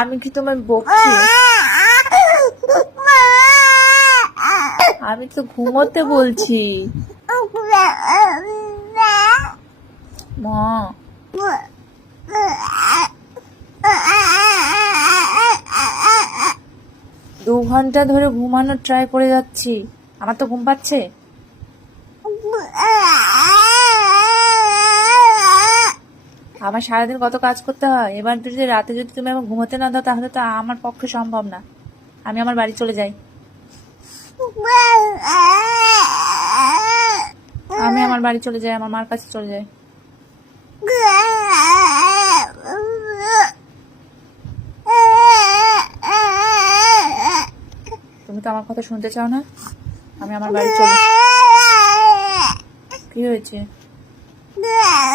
আমি কি তোমায় বকছি? আমি তো ঘুমোতে বলছি। মা, 2 ঘন্টা ধরে ঘুমানোর ট্রাই করে যাচ্ছি, আমার তো ঘুম পাচ্ছে। আমার সারাদিন কত কাজ করতে হয়, এবার যদি রাতে যদি তুমি আমার ঘুমোতে না দাও তাহলে তো আমার পক্ষে সম্ভব না। আমি আমার বাড়ি চলে যাই। আমি আমার বাড়ি চলে যাই, আমার মার কাছে চলে যাই। তুমি তো আমার কথা শুনতে চাও না। আমি আমার বাড়ি চলে। কি হয়েছে?